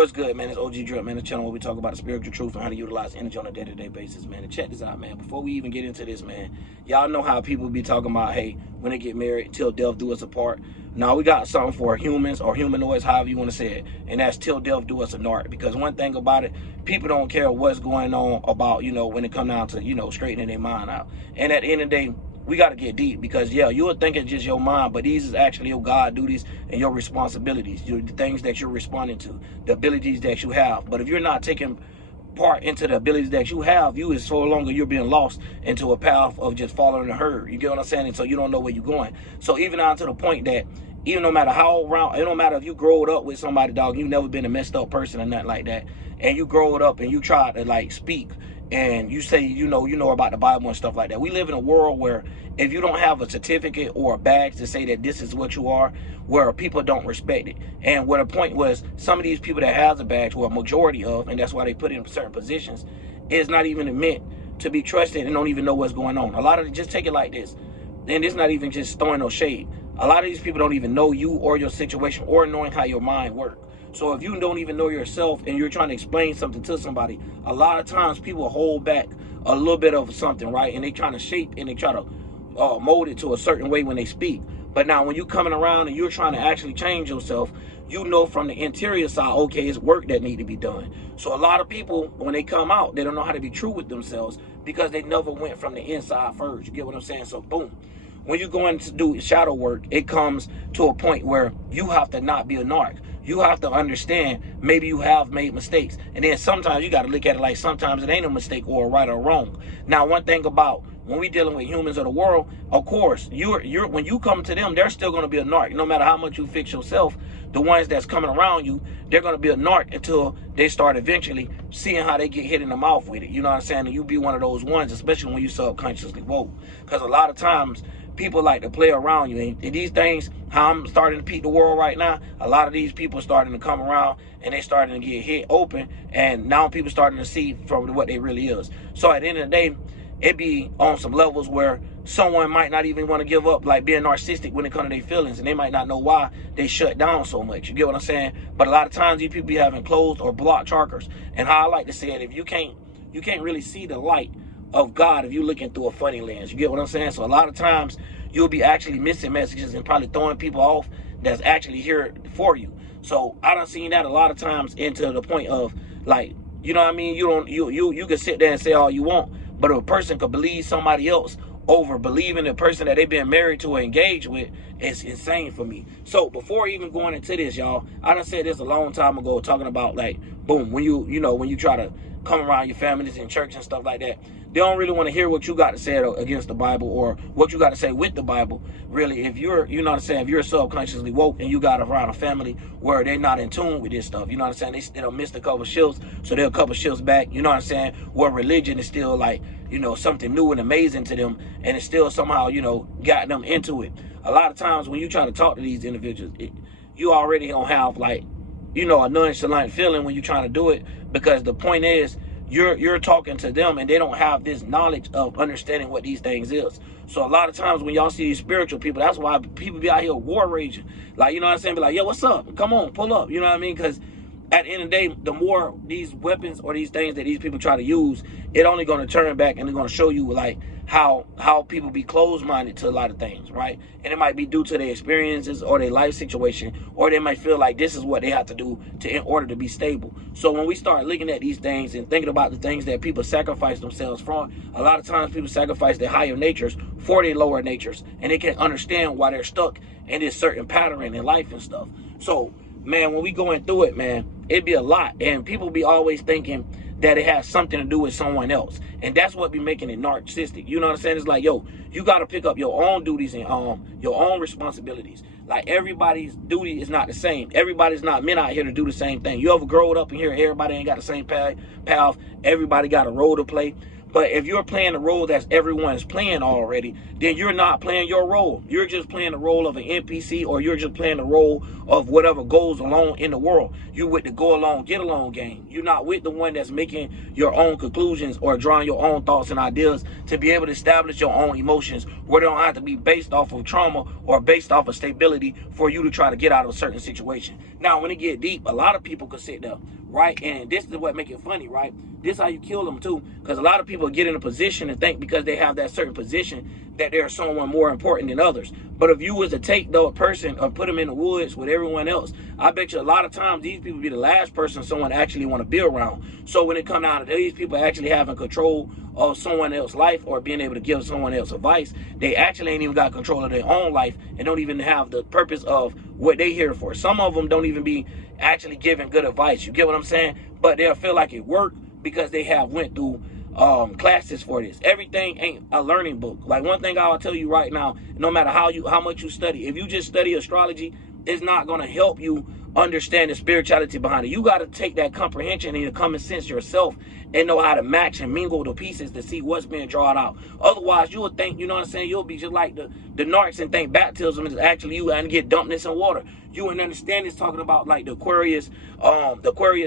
What's good, man? It's OG Drip, man. The channel where we talk about the spiritual truth and how to utilize energy on a day-to-day basis, man. And check this out, man. Before we even get into this, man, y'all know how people be talking about, hey, when they get married, till death do us apart. Now, we got something for humans or humanoids, however you want to say it, and that's till death do us apart. Because one thing about it, people don't care what's going on about, when it comes down to, straightening their mind out. And at the end of the day, we got to get deep because, yeah, you would think it's just your mind, but these is actually your God duties and your responsibilities, the things that you're responding to, the abilities that you have. But if you're not taking part into the abilities that you have, you is so longer you're being lost into a path of just following the herd. You get what I'm saying? And so you don't know where you're going. So even down to the point that even no matter how around, it don't matter if you growed up with somebody, dog, you never been a messed up person or nothing like that, and you growed up and you try to like speak and you say you know about the Bible and stuff like that. We live in a world where if you don't have a certificate or a badge to say that this is what you are, where people don't respect it. And where the point was, some of these people that has a badge, or a majority of, and that's why they put in certain positions, is not even meant to be trusted and don't even know what's going on. A lot of it, just take it like this, and it's not even just throwing no shade. A lot of these people don't even know you or your situation or knowing how your mind works. So if you don't even know yourself and you're trying to explain something to somebody, a lot of times people hold back a little bit of something, right? And they trying to shape and they try to mold it to a certain way when they speak. But now when you're coming around and you're trying to actually change yourself, you know from the interior side, okay, it's work that need to be done. So a lot of people, when they come out, they don't know how to be true with themselves because they never went from the inside first. You get what I'm saying? So boom. When you're going to do shadow work, it comes to a point where you have to not be a narc. You have to understand maybe you have made mistakes. And then sometimes you got to look at it like sometimes it ain't a mistake or a right or wrong. Now, one thing about when we dealing with humans of the world, of course, you're when you come to them, they're still going to be a narc. No matter how much you fix yourself, the ones that's coming around you, they're going to be a narc until they start eventually seeing how they get hit in the mouth with it. You know what I'm saying? And you be one of those ones, especially when you subconsciously woke. Because a lot of times, people like to play around you. And these things, how I'm starting to peek the world right now, a lot of these people starting to come around and they starting to get hit open. And now people starting to see from what they really is. So at the end of the day, it be on some levels where someone might not even want to give up, like being narcissistic when it comes to their feelings. And they might not know why they shut down so much. You get what I'm saying? But a lot of times these people be having closed or blocked chakras. And how I like to say it, if you can't really see the light of God if you're looking through a funny lens. You get what I'm saying? So a lot of times you'll be actually missing messages and probably throwing people off that's actually here for you. So I done seen that a lot of times into the point of, like, you know what I mean? You can sit there and say all you want, but if a person could believe somebody else over believing the person that they've been married to or engaged with, it's insane for me. So before even going into this, y'all, I done said this a long time ago, talking about, like, boom, when you try to come around your families in church and stuff like that, they don't really want to hear what you got to say against the Bible or what you got to say with the Bible. Really, if you're, you know what I'm saying, if you're subconsciously woke and you got around a family where they're not in tune with this stuff, you know what I'm saying, they'll miss a couple shifts, so they'll couple shifts back, you know what I'm saying, where religion is still like, something new and amazing to them, and it's still somehow, got them into it. A lot of times when you try to talk to these individuals, you already don't have, like, a nonchalant feeling when you're trying to do it, because the point is, you're talking to them and they don't have this knowledge of understanding what these things is. So a lot of times when y'all see these spiritual people, that's why people be out here war raging. Like, you know what I'm saying? Be like, yo, what's up? Come on, pull up. You know what I mean? Because at the end of the day, the more these weapons or these things that these people try to use, it only going to turn back and they're going to show you, like, how people be closed-minded to a lot of things, right? And it might be due to their experiences or their life situation, or they might feel like this is what they have to do in order to be stable. So when we start looking at these things and thinking about the things that people sacrifice themselves from, a lot of times people sacrifice their higher natures for their lower natures, and they can't understand why they're stuck in this certain pattern in life and stuff. So, man, when we going through it, man, it be a lot, and people be always thinking that it has something to do with someone else. And that's what be making it narcissistic. You know what I'm saying? It's like, yo, you got to pick up your own duties and your own responsibilities. Like, everybody's duty is not the same. Everybody's not meant out here to do the same thing. You ever growed up in here, everybody ain't got the same path. Everybody got a role to play. But if you're playing the role that everyone is playing already, then you're not playing your role. You're just playing the role of an NPC, or you're just playing the role of whatever goes along in the world. You with the go along, get along game. You're not with the one that's making your own conclusions or drawing your own thoughts and ideas to be able to establish your own emotions, where they don't have to be based off of trauma or based off of stability for you to try to get out of a certain situation. Now, when it get deep, a lot of people could sit there, right? And this is what make it funny, right? This is how you kill them too, because a lot of people get in a position and think because they have that certain position that they're someone more important than others. But if you was to take the person or put them in the woods with everyone else, I bet you a lot of times these people be the last person someone actually want to be around. So when it comes down to these people actually having control of someone else's life or being able to give someone else advice, they actually ain't even got control of their own life and don't even have the purpose of what they here for. Some of them don't even be actually giving good advice. You get what I'm saying? But they'll feel like it worked because they have went through classes for this. Everything ain't a learning book. Like, one thing I'll tell you right now, no matter how much you study, if you just study astrology, it's not going to help you understand the spirituality behind it. You got to take that comprehension and your common sense yourself and know how to match and mingle the pieces to see what's being drawn out. Otherwise, you will think, you know what I'm saying, you'll be just like the narcs and think baptism is actually you and get dumped in some water. You wouldn't understand it's talking about like the Aquarius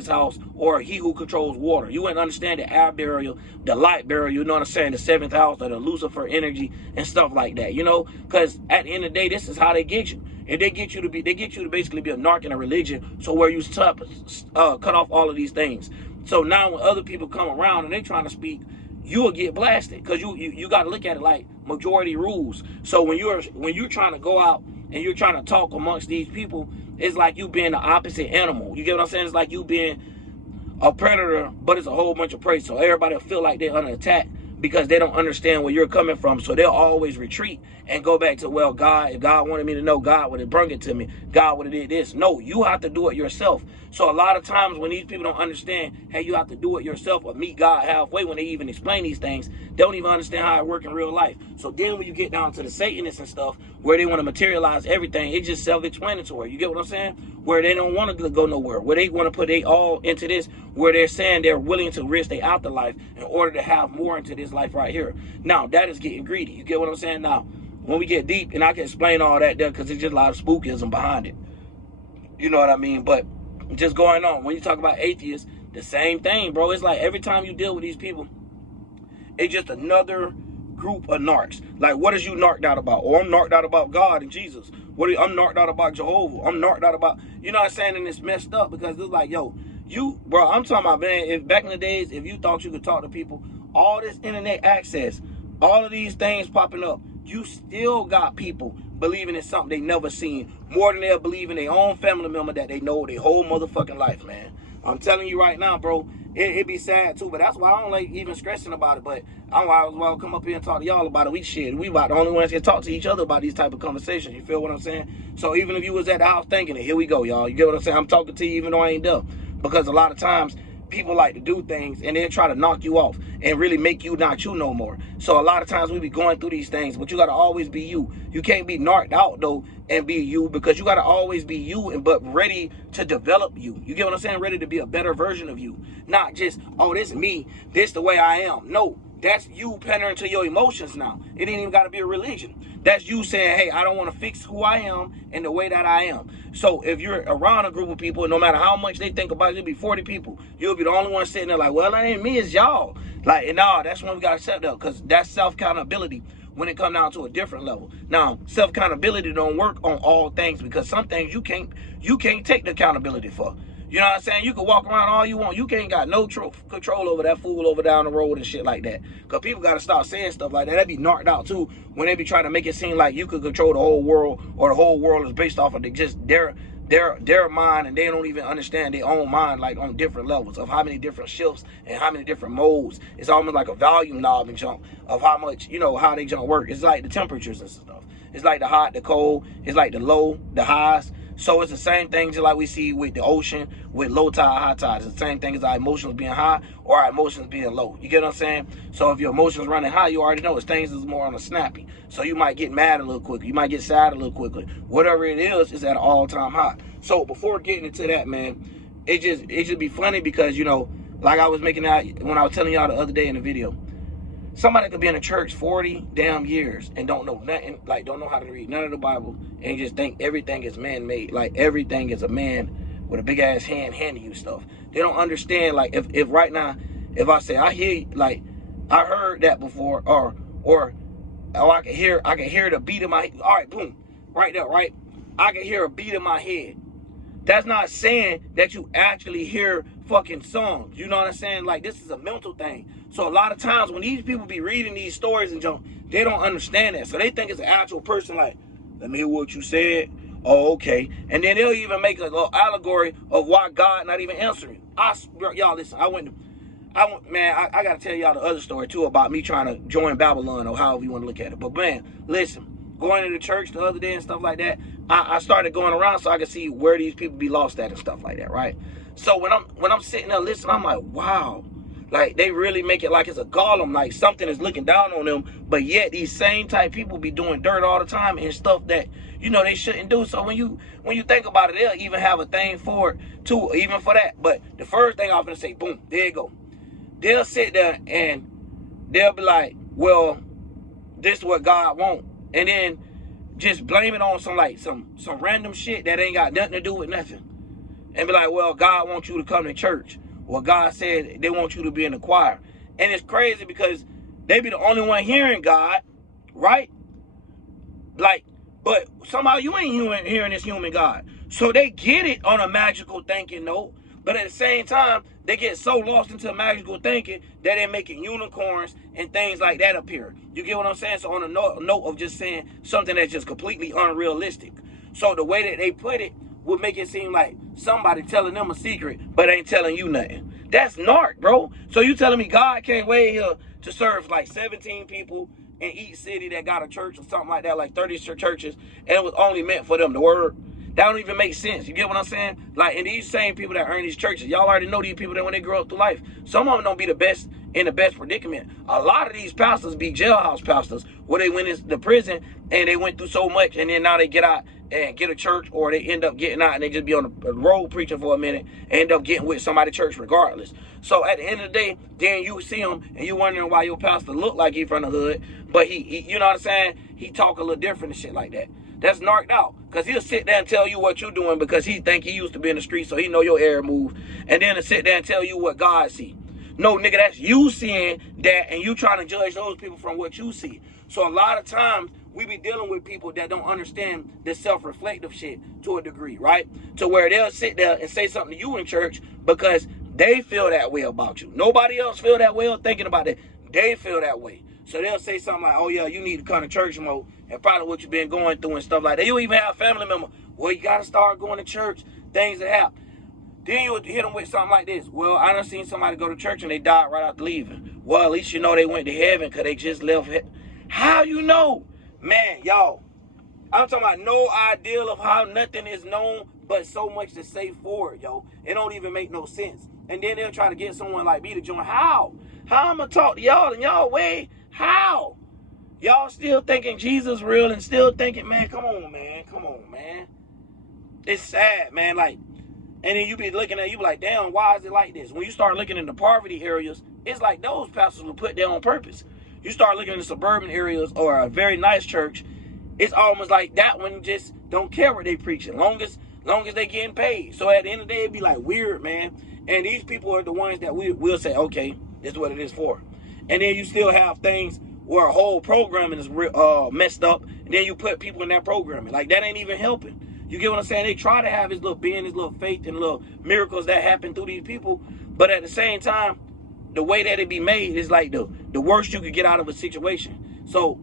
house, or he who controls water. You wouldn't understand the air burial, the light burial, you know what I'm saying, the 7th house, or the Lucifer energy and stuff like that, you know, because at the end of the day, this is how they get you. And they get you to basically be a narc in a religion, so where you cut off all of these things. So now when other people come around and they trying to speak, you will get blasted, because you got to look at it like majority rules. So when you're trying to go out and you're trying to talk amongst these people, it's like you being the opposite animal. You get what I'm saying? It's like you being a predator, but it's a whole bunch of prey. So everybody will feel like they're under attack because they don't understand where you're coming from. So they'll always retreat and go back to, well, God, if God wanted me to know, God would have brought it to me. God would have did this. No, you have to do it yourself. So a lot of times when these people don't understand, hey, you have to do it yourself or meet God halfway, when they even explain these things, they don't even understand how it works in real life. So then when you get down to the Satanists and stuff, where they want to materialize everything, it's just self-explanatory. You get what I'm saying? Where they don't want to go nowhere, where they want to put they all into this, where they're saying they're willing to risk their afterlife in order to have more into this life right here. Now, that is getting greedy. You get what I'm saying? Now, when we get deep, and I can explain all that there because there's just a lot of spookism behind it. You know what I mean? But just going on, when you talk about atheists, the same thing, bro. It's like every time you deal with these people, it's just another group of narcs. Like, what is you narked out about? Oh, I'm narked out about God and Jesus. I'm narked out about Jehovah. I'm narked out about, you know what I'm saying? And it's messed up because it's like, yo, bro, I'm talking about, man, if back in the days, if you thought you could talk to people, all this internet access, all of these things popping up, you still got people believing in something they never seen more than they'll believe in their own family member that they know their whole motherfucking life, man. I'm telling you right now, bro, it be sad too, but that's why I don't like even stressing about it. But I was come up here and talk to y'all about it. We about the only ones that talk to each other about these type of conversations. You feel what I'm saying? So even if you was at the house thinking it, here we go, y'all. You get what I'm saying? I'm talking to you even though I ain't there, because a lot of times people like to do things and then try to knock you off and really make you not you no more. So a lot of times we be going through these things, but you got to always be you. You can't be narked out though and be you, because you got to always be you, but ready to develop you. You get what I'm saying? Ready to be a better version of you. Not just, oh, this is me, this the way I am. No, that's you pandering to your emotions now. It ain't even got to be a religion. That's you saying, hey, I don't want to fix who I am and the way that I am. So if you're around a group of people, no matter how much they think about it, it'll be 40 people. You'll be the only one sitting there like, well, that ain't me, it's y'all. Like, and no, that's when we got to set up, because that's self-accountability when it comes down to a different level. Now, self-accountability don't work on all things, because some things you can't take the accountability for. You know what I'm saying? You can walk around all you want. You can't got no control over that fool over down the road and shit like that. Because people got to start saying stuff like that. They be knocked out too when they be trying to make it seem like you could control the whole world, or the whole world is based off of just their mind, and they don't even understand their own mind, like on different levels of how many different shifts and how many different modes. It's almost like a volume knob and jump of how much, you know, how they jump work. It's like the temperatures and stuff. It's like the hot, the cold. It's like the low, the highs. So it's the same thing just like we see with the ocean, with low tide, high tide. It's the same thing as our emotions being high or our emotions being low. You get what I'm saying? So if your emotions running high, you already know it's things is more on a snappy. So you might get mad a little quicker. You might get sad a little quicker. Whatever it is at an all-time high. So before getting into that, man, it just be funny because, you know, like I was making out when I was telling y'all the other day in the video, Somebody could be in a church 40 damn years and don't know nothing, like don't know how to read none of the Bible, and just think everything is man-made, like everything is a man with a big ass hand handing you stuff. They don't understand, like if right now, if I say I hear, like I heard that before, or I can hear the beat in my head. All right, boom, right there, right? I can hear a beat in my head. That's not saying that you actually hear fucking songs. You know what I'm saying? Like, this is a mental thing. So a lot of times when these people be reading these stories and junk, they don't understand that. So they think it's an actual person, like, let me hear what you said. Oh, okay. And then they'll even make a little allegory of why God not even answering. Y'all listen, man, I gotta tell y'all the other story too about me trying to join Babylon, or however you want to look at it. But man, listen, going to the church the other day and stuff like that, I started going around so I could see where these people be lost at and stuff like that, right? So when I'm sitting there listening, I'm like, wow, like they really make it like it's a golem, like something is looking down on them. But yet these same type people be doing dirt all the time and stuff that, you know, they shouldn't do. So when you think about it, they'll even have a thing for it too, even for that. But the first thing I'm gonna say, boom, there you go. They'll sit there and they'll be like, well, this is what God wants. And then just blame it on some random shit that ain't got nothing to do with nothing. And be like, well, God wants you to come to church. Or God said they want you to be in the choir. And it's crazy because they be the only one hearing God, right? Like, but somehow you ain't hearing this human God. So they get it on a magical thinking note. But at the same time, they get so lost into magical thinking that they're making unicorns and things like that appear. You get what I'm saying? So on a note of just saying something that's just completely unrealistic. So the way that they put it would make it seem like somebody telling them a secret, but ain't telling you nothing. That's narc, bro. So you telling me God can't wait here to serve like 17 people in each city that got a church or something like that, like 30 churches, and it was only meant for them to work? That don't even make sense. You get what I'm saying? Like, and these same people that earn these churches, y'all already know these people that when they grow up through life, some of them don't be the best in the best predicament. A lot of these pastors be jailhouse pastors, where they went into prison and they went through so much, and then now they get out and get a church, or they end up getting out and they just be on the road preaching for a minute and end up getting with somebody's church regardless. So at the end of the day, then you see him and you wondering why your pastor look like he from the hood, but he you know what I'm saying? He talk a little different and shit like that. That's narked out. Because he'll sit there and tell you what you're doing because he think he used to be in the street, so he know your air move. And then to sit there and tell you what God see. No, nigga, that's you seeing that, and you trying to judge those people from what you see. So a lot of times, we be dealing with people that don't understand this self-reflective shit to a degree, right? To where they'll sit there and say something to you in church because they feel that way about you. Nobody else feel that way or thinking about it. They feel that way. So they'll say something like, oh yeah, you need to come to church more, and probably what you've been going through and stuff like that. You even have a family member, well, you got to start going to church, things that happen. Then you would hit them with something like this. Well, I done seen somebody go to church and they died right after leaving. Well, at least you know they went to heaven because they just left. How you know? Man, y'all, I'm talking about no ideal of how nothing is known, but so much to say for it, yo. It don't even make no sense. And then they'll try to get someone like me to join. How? How I'm going to talk to y'all in y'all way? How? Y'all still thinking Jesus real and still thinking, man, come on, man. Come on, man. It's sad, man. Like, and then you be looking at, you be like, damn, why is it like this? When you start looking in the poverty areas, it's like those pastors were put there on purpose. You start looking in the suburban areas or a very nice church, it's almost like that one just don't care what they preaching, long as they getting paid. So at the end of the day, it'd be like weird, man. And these people are the ones that we'll say, okay, this is what it is for. And then you still have things where a whole programming is messed up, and then you put people in that programming. Like, that ain't even helping. You get what I'm saying? They try to have his little being, his little faith, and little miracles that happen through these people, but at the same time, the way that it be made is like the worst you could get out of a situation. So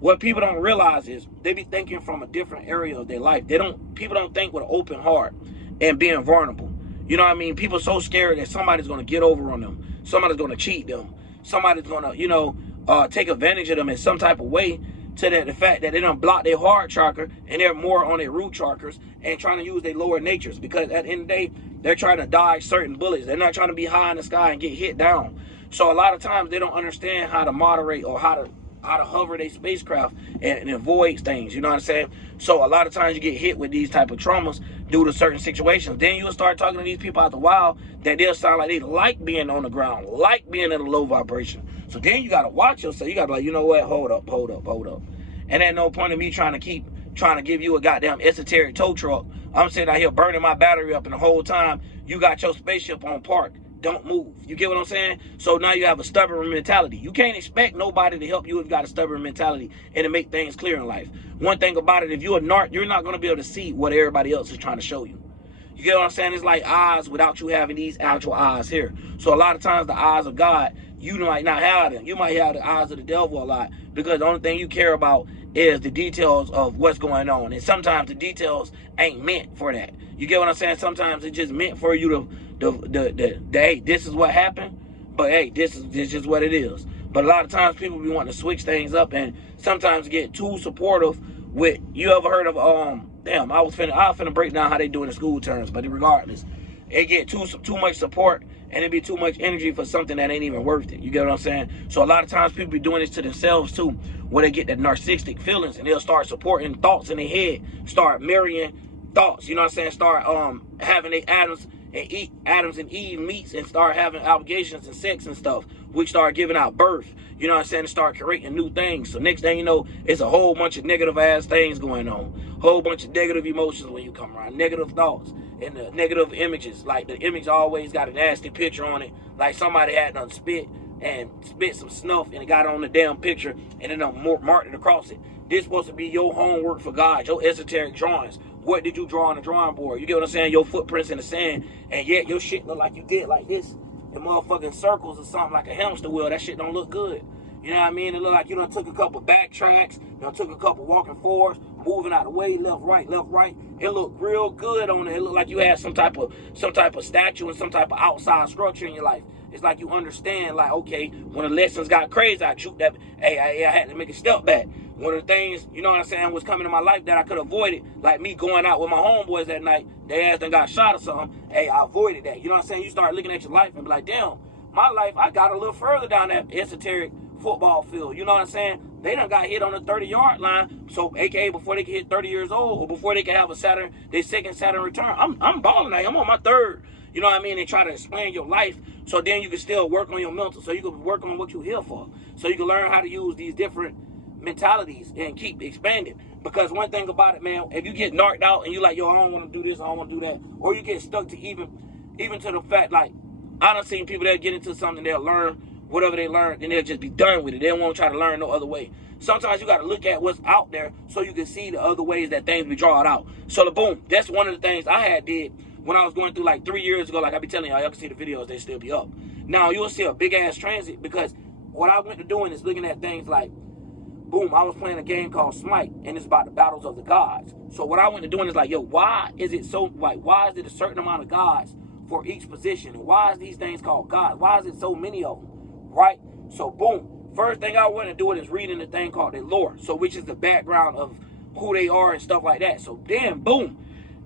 what people don't realize is they be thinking from a different area of their life. People don't think with an open heart and being vulnerable. You know what I mean? People are so scared that somebody's going to get over on them. Somebody's going to cheat them. Somebody's going to, take advantage of them in some type of way, to the fact that they don't block their heart chakra and they're more on their root chakras and trying to use their lower natures, because at the end of the day, they're trying to dodge certain bullets. They're not trying to be high in the sky and get hit down. So a lot of times they don't understand how to moderate or how how to hover their spacecraft and avoid things. You know what I'm saying? So a lot of times you get hit with these type of traumas due to certain situations. Then you'll start talking to these people out the wild that they'll sound like they like being on the ground, like being in a low vibration. So then you got to watch yourself. You got to be like, you know what? Hold up. And there's no point in me trying to give you a goddamn esoteric tow truck. I'm sitting out here burning my battery up, and the whole time you got your spaceship on park. Don't move. You get what I'm saying? So now you have a stubborn mentality. You can't expect nobody to help you if you got a stubborn mentality and to make things clear in life. One thing about it, if you're a narc, you're not going to be able to see what everybody else is trying to show you. You get what I'm saying? It's like eyes without you having these actual eyes here. So a lot of times the eyes of God, you might not have them. You might have the eyes of the devil a lot, because the only thing you care about is the details of what's going on. And sometimes the details ain't meant for that. You get what I'm saying? Sometimes it's just meant for you to hey, this is what happened, but hey, this is just what it is. But a lot of times people be wanting to switch things up and sometimes get too supportive with, you ever heard of damn, I was finna break down how they do it in school terms, but regardless, it get too much support and it be too much energy for something that ain't even worth it. You get what I'm saying? So a lot of times people be doing this to themselves too, where they get that narcissistic feelings and they'll start supporting thoughts in their head, start marrying thoughts, you know what I'm saying? Start having their Adams and Eve meets and start having obligations and sex and stuff, which start giving out birth, you know what I'm saying, and start creating new things. So next thing you know, it's a whole bunch of negative ass things going on, whole bunch of negative emotions when you come around, negative thoughts and the negative images. Like the image always got a nasty picture on it, like somebody had done spit some snuff and it got on the damn picture and then marked it across it. This supposed to be your homework for God, your esoteric drawings. What did you draw on the drawing board? You get what I'm saying? Your footprints in the sand, and yet your shit look like you did like this in motherfucking circles or something like a hamster wheel. That shit don't look good. You know what I mean? It look like you done took a couple backtracks, done took a couple walking forwards, moving out of the way, left, right. It looked real good on it. It looked like you had some type of statue and some type of outside structure in your life. It's like you understand, like, okay, when the lessons got crazy, I shoot that. Hey, I had to make a step back. One of the things, you know what I'm saying, was coming in my life that I could avoid it, like me going out with my homeboys that night, they ass done got shot or something. Hey, I avoided that. You know what I'm saying? You start looking at your life and be like, damn, my life, I got a little further down that esoteric football field. You know what I'm saying? They done got hit on the 30-yard line, so AKA before they can hit 30 years old or before they can have their second Saturn return. I'm balling now. I'm on my third. You know what I mean? They try to explain your life so then you can still work on your mental, so you can work on what you're here for. So you can learn how to use these different mentalities and keep expanding. Because one thing about it, man, if you get narked out and you like, yo, I don't want to do this, I don't want to do that, or you get stuck to even to the fact, like, I done seen people that get into something, they'll learn whatever they learn, and they'll just be done with it. They don't want to try to learn no other way. Sometimes you got to look at what's out there so you can see the other ways that things be drawn out. So boom, that's one of the things I had did when I was going through like 3 years ago. Like I be telling y'all can see the videos, they still be up. Now you'll see a big ass transit, because what I went to doing is looking at things like, boom, I was playing a game called Smite, and it's about the battles of the gods. So what I went to doing is like, yo, why is it a certain amount of gods for each position? And why is these things called gods? Why is it so many of them, right? So boom, first thing I went to do is reading the thing called the lore, so which is the background of who they are and stuff like that. So then, boom,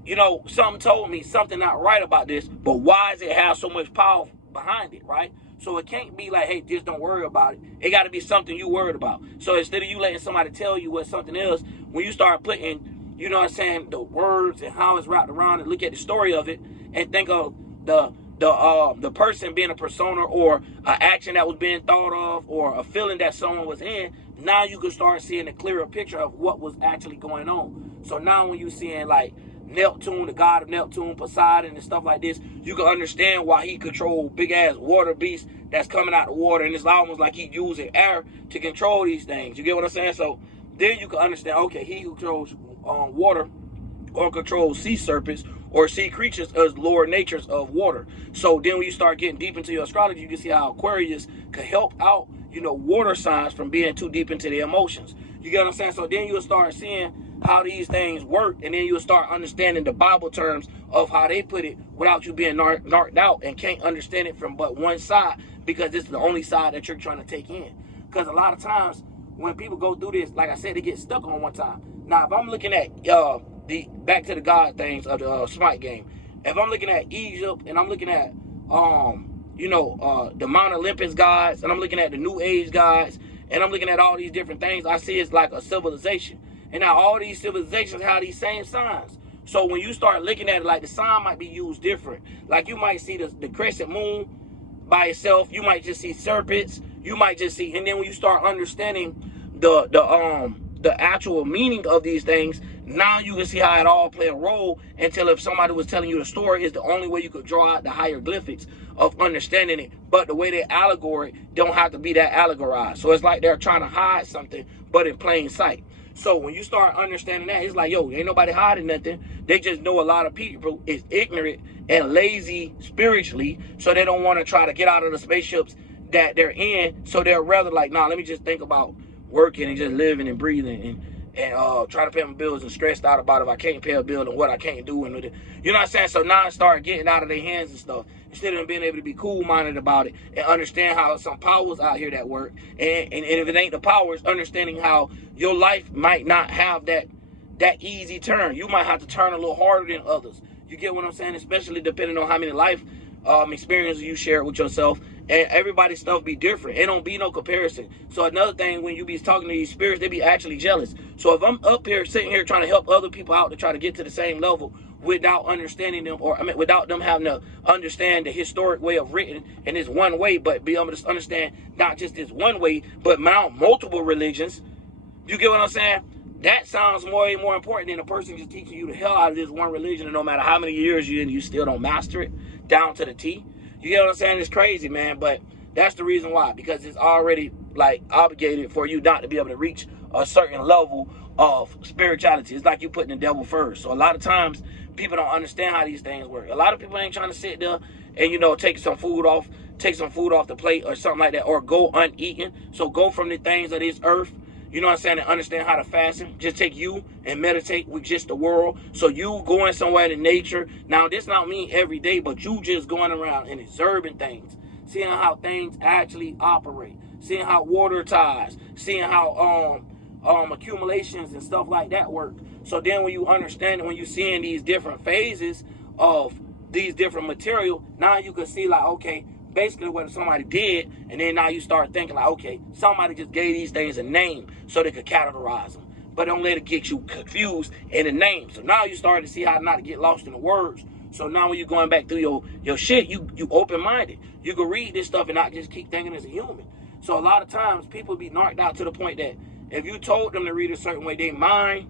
you know, something told me something not right about this, but why does it have so much power behind it, right? So it can't be like, hey, just don't worry about it. It got to be something you worried about. So instead of you letting somebody tell you what something is, when you start putting, you know what I'm saying, the words and how it's wrapped around and look at the story of it and think of the person being a persona or an action that was being thought of or a feeling that someone was in, now you can start seeing a clearer picture of what was actually going on. So now when you're seeing like Neptune, the god of Neptune, Poseidon, and stuff like this, you can understand why he controlled big ass water beasts that's coming out of the water, and it's almost like he using air to control these things. You get what I'm saying? So then you can understand, okay, he who controls water or controls sea serpents or sea creatures as lower natures of water. So then when you start getting deep into your astrology, you can see how Aquarius could help out, you know, water signs from being too deep into their emotions. You get what I'm saying? So then you'll start seeing how these things work, and then you'll start understanding the Bible terms of how they put it without you being narked out and can't understand it from but one side, because this is the only side that you're trying to take in. Because a lot of times when people go through this, like I said, they get stuck on one time. Now, if I'm looking at the back to the God things of the Smite game, if I'm looking at Egypt and I'm looking at the Mount Olympus gods, and I'm looking at the New Age gods, and I'm looking at all these different things, I see it's like a civilization. And now all these civilizations have these same signs. So when you start looking at it, like the sign might be used different. Like you might see the crescent moon by itself. You might just see serpents. You might just see, and then when you start understanding the actual meaning of these things, now you can see how it all play a role. Until if somebody was telling you the story, is the only way you could draw out the hieroglyphics of understanding it. But the way they allegory don't have to be that allegorized. So it's like they're trying to hide something, but in plain sight. So when you start understanding that, it's like, yo, ain't nobody hiding nothing. They just know a lot of people is ignorant and lazy spiritually, so they don't want to try to get out of the spaceships that they're in. So they're rather like, nah, let me just think about working and just living and breathing and try to pay my bills and stressed out about if I can't pay a bill and what I can't do. And you know what I'm saying? So now I start getting out of their hands and stuff, instead of being able to be cool-minded about it and understand how some powers out here that work. And if it ain't the powers, understanding how your life might not have that easy turn. You might have to turn a little harder than others. You get what I'm saying? Especially depending on how many life experiences you share with yourself. And everybody's stuff be different. It don't be no comparison. So another thing, when you be talking to these spirits, they be actually jealous. So if I'm up here sitting here trying to help other people out to try to get to the same level without understanding them, or without them having to understand the historic way of written and this one way, but be able to understand not just this one way, but multiple religions. You get what I'm saying? That sounds way more important than a person just teaching you the hell out of this one religion, and no matter how many years you're in, you still don't master it down to the T. You get what I'm saying? It's crazy, man, but that's the reason why, because it's already like obligated for you not to be able to reach a certain level of spirituality. It's like you putting the devil first. So a lot of times people don't understand how these things work. A lot of people ain't trying to sit there and, you know, take some food off the plate or something like that, or go uneaten. So go from the things of this earth, you know what I'm saying, and understand how to fasten. Just take you and meditate with just the world. So you going somewhere in nature. Now, this not mean every day, but you just going around and observing things, seeing how things actually operate, seeing how water ties, seeing how accumulations and stuff like that work. So then when you understand, when you seeing these different phases of these different material, now you can see like, okay, basically what somebody did, and then now you start thinking like, okay, somebody just gave these things a name so they could categorize them, but don't let it get you confused in the name. So now you start to see how not to get lost in the words. So now when you're going back through your shit, you open-minded. You can read this stuff and not just keep thinking as a human. So a lot of times people be knocked out to the point that if you told them to read a certain way, they mind.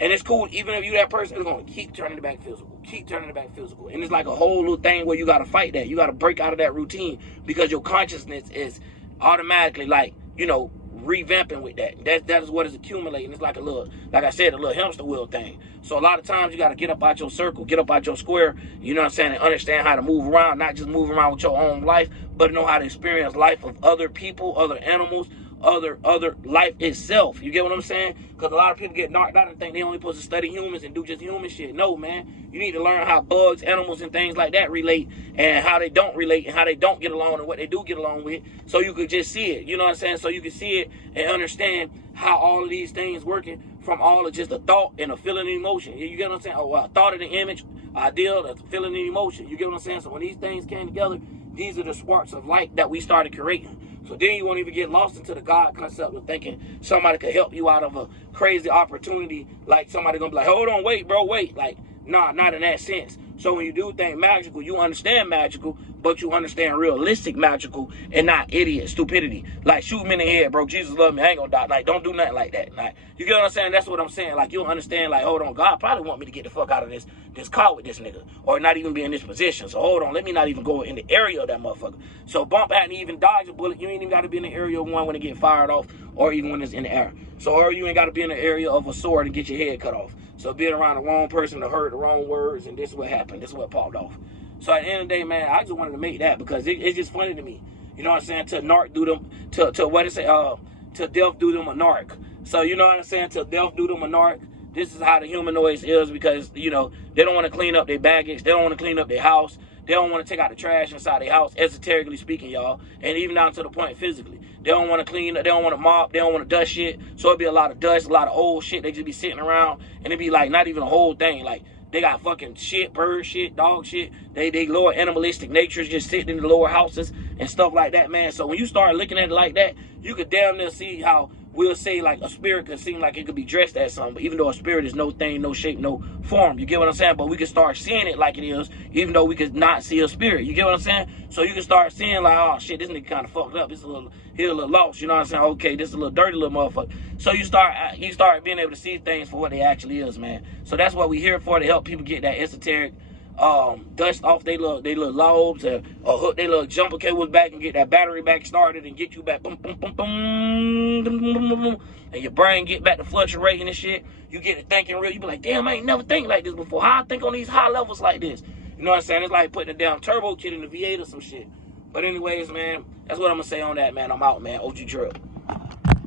And it's cool, even if you that person, is going to keep turning it back physical, keep turning it back physical. And it's like a whole little thing where you got to fight that. You got to break out of that routine, because your consciousness is automatically like, you know, revamping with that. That is what is accumulating. It's like a little, like I said, a little hamster wheel thing. So a lot of times you got to get up out your circle, get up out your square, you know what I'm saying, and understand how to move around, not just move around with your own life, but know how to experience life of other people, other animals, other life itself. You get what I'm saying? Because a lot of people get knocked out and think they only supposed to study humans and do just human shit. No, man. You need to learn how bugs, animals, and things like that relate, and how they don't relate, and how they don't get along, and what they do get along with, so you could just see it. You know what I'm saying? So you can see it and understand how all of these things working from all of just a thought and a feeling and emotion. You get what I'm saying? Oh, a thought and an image, ideal, a feeling and emotion. You get what I'm saying? So when these things came together, these are the sparks of light that we started creating. So then you won't even get lost into the God concept of thinking somebody could help you out of a crazy opportunity. Like somebody gonna be like, hold on, wait, bro, wait. Like, nah, not in that sense. So when you do think magical, you understand magical, but you understand realistic magical and not idiot stupidity. Like, shoot me in the head, bro. Jesus love me. I ain't gonna die. Like, don't do nothing like that. Like, you get what I'm saying? That's what I'm saying. Like, you'll understand, like, hold on, God probably want me to get the fuck out of this car with this nigga, or not even be in this position. So hold on, let me not even go in the area of that motherfucker. So bump hadn't even dodge a bullet. You ain't even got to be in the area of one when it get fired off, or even when it's in the air. So, or you ain't got to be in the area of a sword and get your head cut off. So being around the wrong person to heard the wrong words, and this is what happened. This is what popped off. So at the end of the day, man, I just wanted to make that because it's just funny to me. You know what I'm saying? To narc do them, to death do them a narc. So you know what I'm saying? To death do them a narc. This is how the humanoids is, because, you know, they don't want to clean up their baggage. They don't want to clean up their house. They don't want to take out the trash inside their house, esoterically speaking, y'all. And even down to the point physically. They don't want to clean up. They don't want to mop. They don't want to dust shit. So it'd be a lot of dust, a lot of old shit. They just be sitting around, and it'd be like not even a whole thing. Like, they got fucking shit, bird shit, dog shit. They lower animalistic natures just sitting in the lower houses, and stuff like that, man. So when you start looking at it like that, you could damn near see how we'll say like a spirit could seem like it could be dressed as something, but even though a spirit is no thing, no shape, no form. You get what I'm saying? But we can start seeing it like it is, even though we could not see a spirit. You get what I'm saying? So you can start seeing like, oh shit, this nigga kind of fucked up. He's a little lost. You know what I'm saying? Okay, this is a little dirty little motherfucker. So you start being able to see things for what they actually is, man. So that's what we here for, to help people get that esoteric dust off they little lobes, or hook their little jumper cables back and get that battery back started and get you back, boom, boom, boom, boom, boom, boom, boom, boom, and your brain get back to fluctuating and shit. You get to thinking real. You be like, damn, I ain't never think like this before. How I think on these high levels like this? You know what I'm saying? It's like putting a damn turbo kit in the V8 or some shit. But anyways, man, that's what I'm gonna say on that, man. I'm out, man. OG Drill.